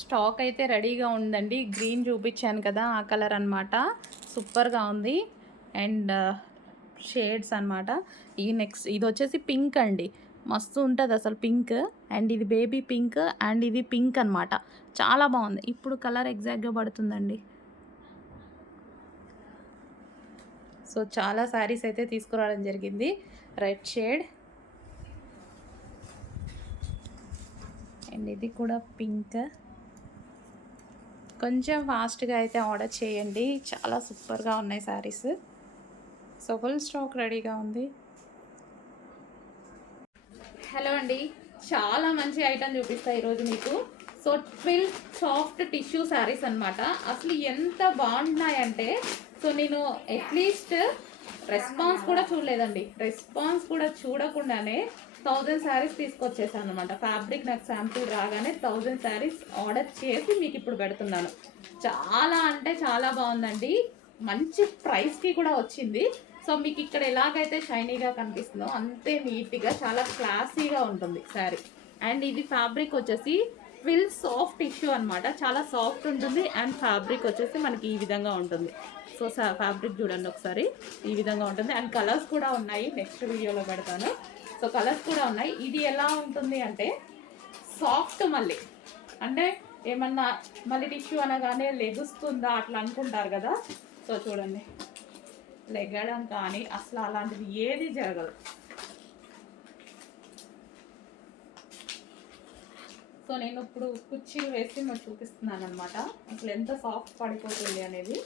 Stock అయితే రెడీగా ఉందండి. గ్రీన్ చూపించాను కదా, ఆ కలర్ అనమాట. సూపర్గా ఉంది. అండ్ షేడ్స్ అనమాట. ఈ నెక్స్ట్ ఇది వచ్చేసి పింక్ అండి. మస్తు ఉంటుంది అసలు పింక్. అండ్ ఇది బేబీ పింక్ అండ్ ఇది పింక్ అనమాట. చాలా బాగుంది. ఇప్పుడు కలర్ ఎగ్జాక్ట్గా పడుతుందండి. సో చాలా శారీస్ అయితే తీసుకురావడం జరిగింది. రెడ్ షేడ్ అండ్ ఇది కూడా పింక్. కొంచెం ఫాస్ట్గా అయితే ఆర్డర్ చేయండి. చాలా సూపర్గా ఉన్నాయి శారీస్. సో ఫుల్ స్టాక్ రెడీగా ఉంది. హలో అండి, చాలా మంచి ఐటమ్ చూపిస్తాయి ఈరోజు మీకు. సో 12 సాఫ్ట్ టిష్యూ శారీస్ అనమాట. అసలు ఎంత బాగున్నాయంటే, సో నేను అట్లీస్ట్ రెస్పాన్స్ కూడా చూడలేదండి. రెస్పాన్స్ కూడా చూడకుండానే 1000 శారీస్ తీసుకొచ్చేసాను అనమాట. ఫ్యాబ్రిక్ నాకు శాంపుల్ రాగానే 1000 శారీస్ ఆర్డర్ చేసి మీకు ఇప్పుడు పెడుతున్నాను. చాలా అంటే చాలా బాగుందండి. మంచి ప్రైస్కి కూడా వచ్చింది. సో మీకు ఇక్కడ ఎలాగైతే షైనీగా కనిపిస్తుందో అంతే నీట్గా చాలా క్లాసీగా ఉంటుంది శారీ. అండ్ ఇది ఫ్యాబ్రిక్ వచ్చేసి ఫుల్ సాఫ్ట్ టిష్యూ అనమాట. చాలా సాఫ్ట్ ఉంటుంది. అండ్ ఫ్యాబ్రిక్ వచ్చేసి మనకి ఈ విధంగా ఉంటుంది. సో ఫ్యాబ్రిక్ చూడండి ఒకసారి, ఈ విధంగా ఉంటుంది. అండ్ కలర్స్ కూడా ఉన్నాయి, నెక్స్ట్ వీడియోలో పెడతాను. సో కలర్స్ కూడా ఉన్నాయి. ఇది ఎలా ఉంటుంది అంటే సాఫ్ట్, మళ్ళీ అంటే ఏమన్నా మళ్ళీ టిష్యూ అనగానే లెగుస్తుందా అట్లా అనుకుంటారు కదా. సో చూడండి, లెగడం కానీ అసలు అలాంటిది ఏది జరగదు. సో నేను ఇప్పుడు కుర్చీలు వేసి మీకు చూపిస్తున్నాను అనమాట, అసలు ఎంత సాఫ్ట్ పడిపోతుంది అనేది.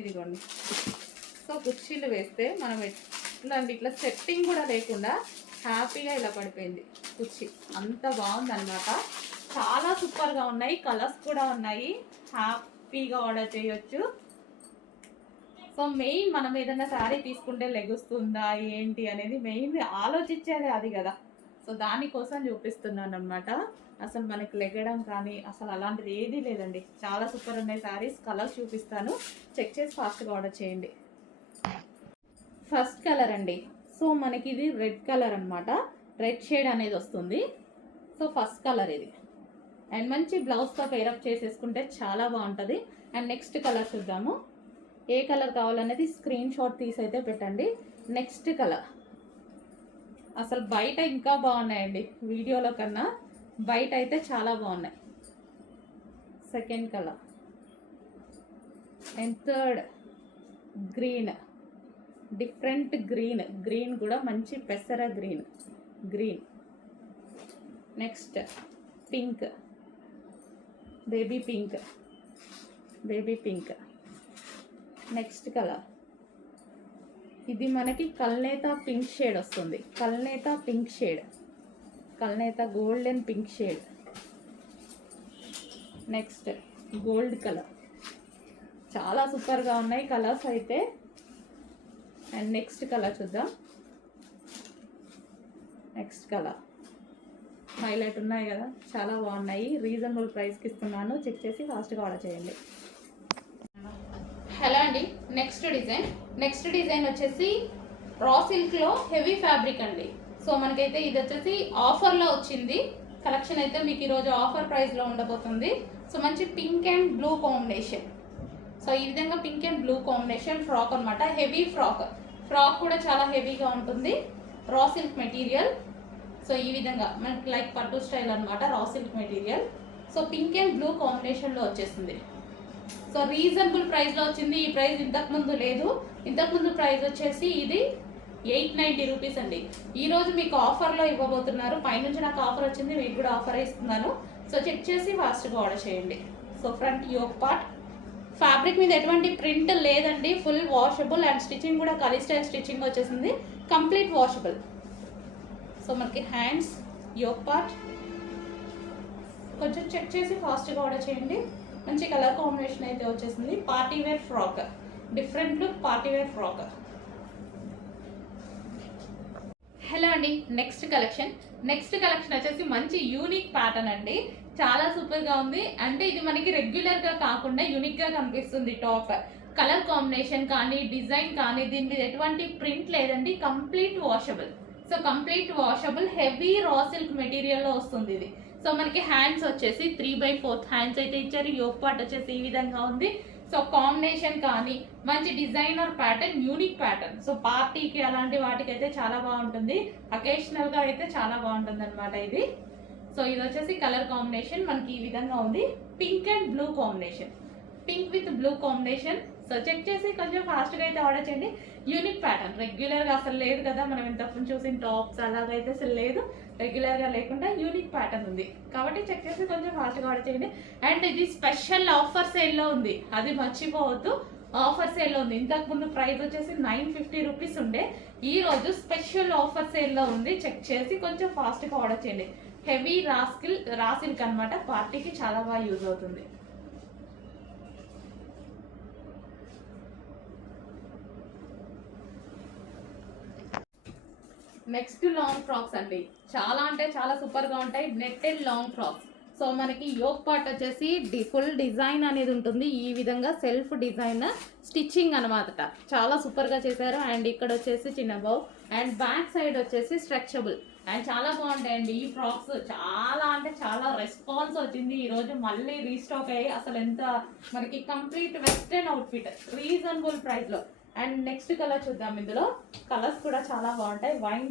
ఇదిగోండి. సో కుర్చీలు వేస్తే మనం ఇట్లా సెట్టింగ్ కూడా లేకుండా హ్యాపీగా ఇలా పడిపోయింది కుర్చీ. అంత బాగుందన్నమాట. చాలా సూపర్గా ఉన్నాయి. కలర్స్ కూడా ఉన్నాయి. హ్యాపీగా ఆర్డర్ చేయొచ్చు. సో మెయిన్ మనం ఏదైనా శారీ తీసుకుంటే లెగుస్తుందా ఏంటి అనేది మెయిన్ ఆలోచించేది అది కదా. సో దానికోసం చూపిస్తున్నాను అనమాట. అసలు మనకి లెగడం కానీ అసలు అలాంటిది ఏదీ లేదండి. చాలా సూపర్ ఉన్నాయి శారీస్. కలర్స్ చూపిస్తాను, చెక్ చేసి ఫాస్ట్గా ఆర్డర్ చేయండి. ఫస్ట్ కలర్ అండి. సో మనకి ఇది రెడ్ కలర్ అనమాట. రెడ్ షేడ్ అనేది వస్తుంది. సో ఫస్ట్ కలర్ ఇది. అండ్ మంచి బ్లౌజ్తో పేరప్ చేసేసుకుంటే చాలా బాగుంటుంది. అండ్ నెక్స్ట్ కలర్ చూద్దాము. ఏ కలర్ కావాలనేది స్క్రీన్ షాట్ తీసి అయితే పెట్టండి. నెక్స్ట్ కలర్ అసలు బయట ఇంకా బాగున్నాయండి, వీడియోలో కన్నా బయట అయితే చాలా బాగున్నాయి. Second colour and third green, different green. Green కూడా మంచి పెసర green. Next pink, baby pink. Next colour ఇది మనకి కల్నేత పింక్ షేడ్ వస్తుంది. కల్నేత golden pink shade. Next gold colour. చాలా సూపర్గా ఉన్నాయి కలర్స్ అయితే. అండ్ నెక్స్ట్ కలర్ చూద్దాం. నెక్స్ట్ కలర్ హైలైట్ ఉన్నాయి కదా, చాలా బాగున్నాయి. రీజనబుల్ ప్రైస్కి ఇస్తున్నాను, చెక్ చేసి ఫాస్ట్గా ఆర్డర్ చేయండి. హలో అండి, నెక్స్ట్ డిజైన్ వచ్చేసి రా సిల్క్లో హెవీ ఫ్యాబ్రిక్ అండి. సో మనకైతే ఇది వచ్చేసి ఆఫర్లో వచ్చింది కలెక్షన్. అయితే మీకు ఈరోజు ఆఫర్ ప్రైస్లో ఉండబోతుంది. సో మంచి pink and blue combination. So ఈ విధంగా pink and blue combination frock అనమాట. హెవీ ఫ్రాక్ కూడా చాలా హెవీగా ఉంటుంది. Raw silk material. సో ఈ విధంగా మనకి లైక్ పట్టు స్టైల్ అనమాట, raw silk material. So pink and blue కాంబినేషన్లో వచ్చేసింది. సో రీజనబుల్ ప్రైస్లో వచ్చింది. ఈ ప్రైస్ ఇంతకుముందు లేదు. ఇంతకుముందు ప్రైస్ వచ్చేసి ఇది 890 రూపీస్ అండి. ఈరోజు మీకు ఆఫర్లో ఇవ్వబోతున్నారు. పైనుంచి నాకు ఆఫర్ వచ్చింది, మీకు కూడా ఆఫర్ ఇస్తున్నాను. సో చెక్ చేసి ఫాస్ట్గా ఆర్డర్ చేయండి. So front yoke part fabric మీద ఎటువంటి ప్రింట్ లేదండి. ఫుల్ వాషబుల్ అండ్ స్టిచ్చింగ్ కూడా కలీ స్టైల్ స్టిచ్చింగ్ వచ్చేసింది, కంప్లీట్ వాషబుల్. సో మనకి హ్యాండ్స్, యోక్ పార్ట్ కొంచెం చెక్ చేసి ఫాస్ట్గా ఆర్డర్ చేయండి. మంచి కలర్ కాంబినేషన్ అయితే వచ్చేసింది. Party wear frock, different look party wear frock. Hello అండి, నెక్స్ట్ కలెక్షన్ వచ్చేసి మంచి యూనిక్ ప్యాటర్న్ అండి. చాలా సూపర్గా ఉంది. అంటే ఇది మనకి రెగ్యులర్గా కాకుండా యూనిక్గా కనిపిస్తుంది. టాప్ కలర్ కాంబినేషన్ కానీ డిజైన్ కానీ దీని మీద ఎటువంటి ప్రింట్ లేదండి, complete washable. So complete washable heavy raw silk మెటీరియల్లో వస్తుంది ఇది. సో మనకి హ్యాండ్స్ వచ్చేసి 3/4 హ్యాండ్స్ అయితే ఇచ్చారు. యోక్ పార్ట్ వచ్చేసి ఈ విధంగా ఉంది. సో కాంబినేషన్ కానీ మంచి designer pattern, unique pattern. So పార్టీకి అలాంటి వాటికి అయితే చాలా బాగుంటుంది, అకేషనల్గా అయితే చాలా బాగుంటుంది అనమాట ఇది. సో ఇది వచ్చేసి కలర్ కాంబినేషన్ మనకి ఈ విధంగా ఉంది. Pink and blue combination, pink with blue combination. So check చేసి కొంచెం ఫాస్ట్గా అయితే ఆర్డర్ చేయండి. యూనిక్ ప్యాటర్న్, రెగ్యులర్గా అసలు లేదు కదా, మనం ఇంతకుముందు చూసిన టాప్స్ అలాగైతే అసలు లేదు, రెగ్యులర్గా లేకుండా యూనిక్ ప్యాటర్న్ ఉంది కాబట్టి చెక్ చేసి కొంచెం ఫాస్ట్గా ఆర్డర్ చేయండి. అండ్ ఇది స్పెషల్ ఆఫర్ సేల్లో ఉంది, అది మర్చిపోవద్దు. ఆఫర్ సేల్లో ఉంది. ఇంతకుముందు ప్రైస్ వచ్చేసి 950 రూపీస్ ఉండే, ఈ రోజు స్పెషల్ ఆఫర్ సేల్లో ఉంది. చెక్ చేసి కొంచెం ఫాస్ట్గా ఆర్డర్ చేయండి. హెవీ రాసిల్క్ అనమాట, పార్టీకి చాలా బాగా యూజ్ అవుతుంది. నెక్స్ట్ లాంగ్ ఫ్రాక్స్ అండి, చాలా అంటే చాలా సూపర్గా ఉంటాయి. Netted long frocks. సో మనకి యోక్ పార్ట్ వచ్చేసి ఫుల్ డిజైన్ అనేది ఉంటుంది, ఈ విధంగా సెల్ఫ్ డిజైన్ స్టిచ్చింగ్ అనమాట, చాలా సూపర్గా చేశారు. అండ్ ఇక్కడ వచ్చేసి చిన్న బౌ, అండ్ బ్యాక్ సైడ్ వచ్చేసి స్ట్రెచబుల్, అండ్ చాలా బాగుంటాయండి ఈ ఫ్రాక్స్. చాలా అంటే చాలా రెస్పాన్స్ వచ్చింది ఈరోజు, మళ్ళీ రీస్టాక్ అయ్యి అసలు ఎంత మనకి కంప్లీట్ వెస్టర్న్ అవుట్ఫిట్ రీజనబుల్ ప్రైస్లో. అండ్ నెక్స్ట్ కలర్ చూద్దాం. ఇందులో కలర్స్ కూడా చాలా బాగుంటాయి. Wine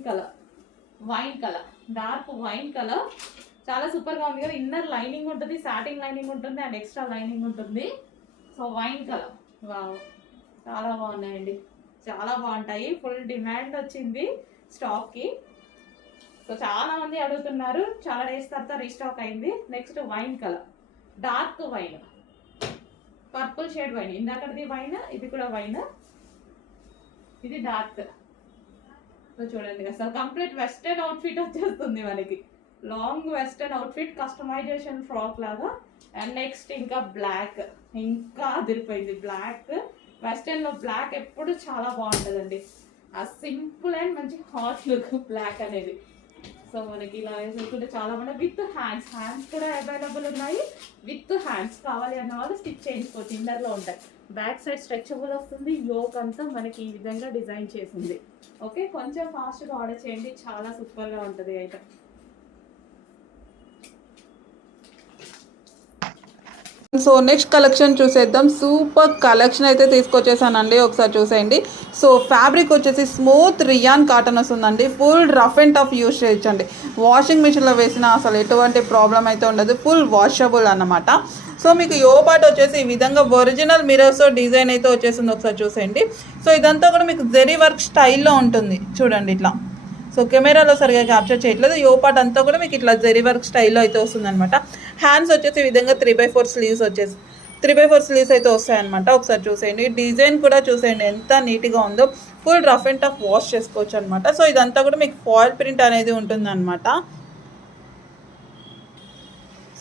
colour, dark wine colour, చాలా సూపర్గా ఉంది కదా. ఇన్నర్ లైనింగ్ ఉంటుంది, సాటిన్ లైనింగ్ ఉంటుంది, అండ్ ఎక్స్ట్రా లైనింగ్ ఉంటుంది. సో వైన్ కలర్, వావ్, చాలా బాగున్నాయండి, చాలా బాగుంటాయి. ఫుల్ డిమాండ్ వచ్చింది స్టాక్కి. సో చాలా మంది అడుగుతున్నారు, చాలా డేస్ తర్వాత రీస్టాక్ అయింది. Next wine colour, dark wine, purple shade wine, ఇందాకది వైన్, ఇది కూడా వైన్, ఇది డార్క్. సో చూడండి అసలు కంప్లీట్ వెస్టర్న్ అవుట్ఫిట్ వచ్చేస్తుంది మనకి, long western outfit customization frock లాగా. అండ్ నెక్స్ట్ ఇంకా బ్లాక్, ఇంకా అదిరిపోయింది బ్లాక్. వెస్టర్న్లో బ్లాక్ ఎప్పుడు చాలా బాగుంటుందండి, ఆ సింపుల్ అండ్ మంచి హాట్ లుక్ బ్లాక్ అనేది. సో మనకి ఇలా వేసుకుంటే చాలా బాగుంది. విత్ హ్యాండ్స్ కూడా అవైలబుల్ ఉన్నాయి. విత్ హ్యాండ్స్ కావాలి అన్న వాళ్ళు స్టిచ్ చేయించుకోవచ్చు, ఇండర్లో ఉంటాయి. బ్యాక్ సైడ్ స్ట్రెచబుల్ వస్తుంది, యోక్ అంతా మనకి ఈ విధంగా డిజైన్ చేసింది. ఓకే, కొంచెం ఫాస్ట్గా ఆర్డర్ చేయండి, చాలా సూపర్గా ఉంటుంది అయితే. సో నెక్స్ట్ కలెక్షన్ చూసేద్దాం. సూపర్ కలెక్షన్ అయితే తీసుకొచ్చేసానండి, ఒకసారి చూసేయండి. సో ఫ్యాబ్రిక్ వచ్చేసి స్మూత్ రియాన్ కాటన్ వస్తుందండి. Full rough and tough use చేయొచ్చండి, వాషింగ్ మిషన్లో వేసినా అసలు ఎటువంటి ప్రాబ్లం అయితే ఉండదు, ఫుల్ వాషబుల్ అన్నమాట. సో మీకు యో పార్ట్ వచ్చేసి ఈ విధంగా ఒరిజినల్ మిరర్స్ డిజైన్ అయితే వచ్చేసింది, ఒకసారి చూసేయండి. సో ఇదంతా కూడా మీకు జెరీ వర్క్ స్టైల్లో ఉంటుంది, చూడండి ఇట్లా. సో కెమెరాలో సరిగా క్యాప్చర్ చేయట్లేదు, యో పార్ట్ అంతా కూడా మీకు ఇట్లా జెరీ వర్క్ స్టైల్లో అయితే వస్తుంది అనమాట. హ్యాండ్స్ వచ్చేసి ఈ విధంగా 3/4 స్లీవ్స్ వచ్చేసి 3/4 స్లీవ్స్ అయితే వస్తాయన్నమాట. ఒకసారి చూసేయండి, డిజైన్ కూడా చూసేయండి ఎంత నీట్గా ఉందో. Full rough and tough wash చేసుకోవచ్చు అనమాట. సో ఇదంతా కూడా మీకు ఫాయిల్ ప్రింట్ అనేది ఉంటుందన్నమాట.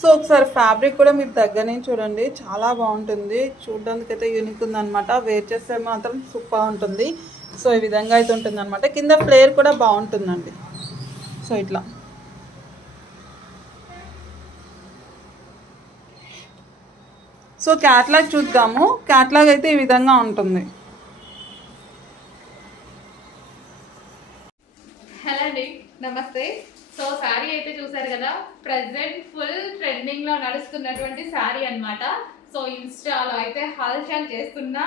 సో ఒకసారి ఫ్యాబ్రిక్ కూడా మీరు దగ్గర నుంచి చూడండి, చాలా బాగుంటుంది, చూడడానికి అయితే యూనిక్ ఉందన్నమాట. వేర్ చేస్తే మాత్రం సూపర్ ఉంటుంది. సో ఈ విధంగా అయితే ఉంటుంది అనమాట. కింద ఫ్లేర్ కూడా బాగుంటుందండి. సో ఇట్లా సో క్యాట్లాగ్ చూద్దాము. క్యాట్లాగ్ అయితే ఈ విధంగా ఉంటుంది. హలో అండి, నమస్తే. సో శారీ అయితే చూసారు కదా, ప్రెసెంట్ ఫుల్ ట్రెండింగ్ లో నడుస్తున్నటువంటి శారీ అన్నమాట. సో ఇన్స్టాలో అయితే హల్చల్ చేస్తున్న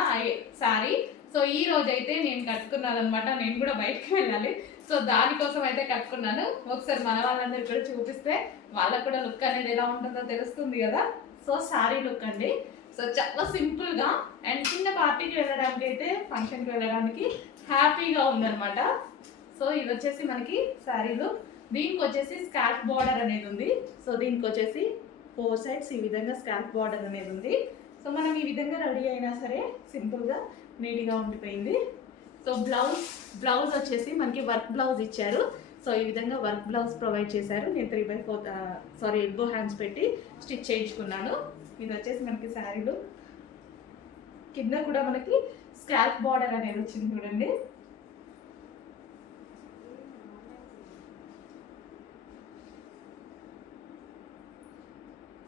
శారీ. సో ఈ రోజు అయితే నేను కట్టుకున్నాను అనమాట, నేను కూడా బయటకు వెళ్ళాలి, సో దానికోసం అయితే కట్టుకున్నాను. ఒకసారి మన వాళ్ళందరూ కూడా చూపిస్తే వాళ్ళకు కూడా లుక్ అనేది ఎలా ఉంటుందో తెలుస్తుంది కదా. సో శారీ లుక్ అండి, సో చాలా సింపుల్గా అండ్ చిన్న పార్టీకి వెళ్ళడానికి అయితే, ఫంక్షన్కి వెళ్ళడానికి హ్యాపీగా ఉందన్నమాట. సో ఇది వచ్చేసి మనకి శారీ లుక్. దీనికి వచ్చేసి స్కాల్ప్ బార్డర్ అనేది ఉంది. సో దీనికి వచ్చేసి 4 సైడ్స్ ఈ విధంగా స్కాల్ప్ బార్డర్ అనేది ఉంది. సో మనం ఈ విధంగా రెడీ అయినా సరే సింపుల్గా నీట్గా ఉండిపోయింది. సో బ్లౌజ్ వచ్చేసి మనకి వర్క్ బ్లౌజ్ ఇచ్చారు. సో ఈ విధంగా వర్క్ బ్లౌజ్ ప్రొవైడ్ చేశారు. నేను 3/4 ఎల్బో హ్యాండ్స్ పెట్టి స్టిచ్ చేయించుకున్నాను. ఇది వచ్చేసి మనకి శారీలు కింద కూడా మనకి స్కాల్ప్ బార్డర్ అనేది వచ్చింది చూడండి.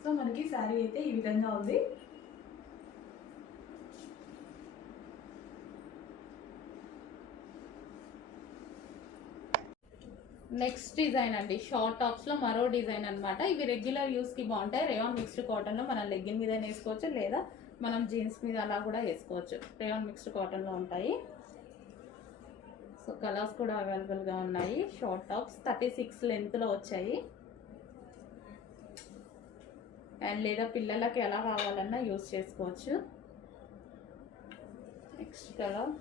సో మనకి శారీ అయితే ఈ విధంగా ఉంది. నెక్స్ట్ డిజైన్ అండి, షార్ట్ టాప్స్ లో మరో డిజైన్ అన్నమాట. ఇవి రెగ్యులర్ యూస్ కి బాగుంటాయి. రేయాన్ మిక్స్డ్ కాటన్ లో మనం లెగ్గిన్ మీద వేసుకోవచ్చు, లేదా మనం జీన్స్ మీద అలా కూడా వేసుకోవచ్చు. రేయాన్ మిక్స్డ్ కాటన్ లో ఉంటాయి. సో కలర్స్ కూడా అవైలబుల్ గా ఉన్నాయి. షార్ట్ టాప్స్ 36 లెంత్ లో వచ్చాయి. అండ్ లేదా పిల్లలకి ఎలా కావాలన్నా యూస్ చేసుకోవచ్చు. Next colour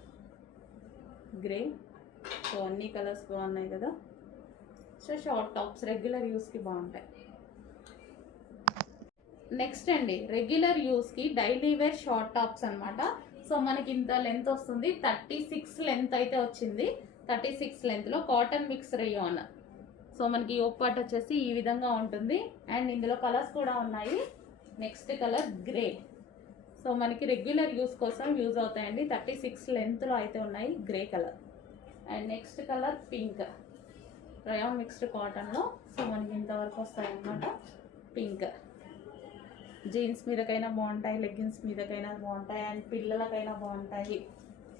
grey. సో అన్ని కలర్స్ బాగున్నాయి కదా. సో షార్ట్ టాప్స్ రెగ్యులర్ యూస్కి బాగుంటాయి. నెక్స్ట్ అండి, రెగ్యులర్ యూస్కి డైలీ వేర్ షార్ట్ టాప్స్ అన్నమాట. సో మనకి ఇంత లెంత్ వస్తుంది, 36 లెంత్ అయితే వచ్చింది. 36 లెంత్లో కాటన్ మిక్స్ రేయాన్. సో మనకి యోక్ పార్ట్ వచ్చేసి ఈ విధంగా ఉంటుంది. అండ్ ఇందులో కలర్స్ కూడా ఉన్నాయి. Next colour grey. సో మనకి రెగ్యులర్ యూస్ కోసం యూజ్ అవుతాయండి. 36 లెంత్లో అయితే ఉన్నాయి, grey colour. And next colour pink, rayon mixed కాటన్లో. సో మనకి ఇంతవరకు వస్తాయి అన్నమాట. పింక్ జీన్స్ మీదకైనా బాగుంటాయి, లెగ్గిన్స్ మీదకైనా బాగుంటాయి, అండ్ పిల్లలకైనా బాగుంటాయి.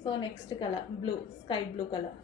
So next colour blue, sky blue colour.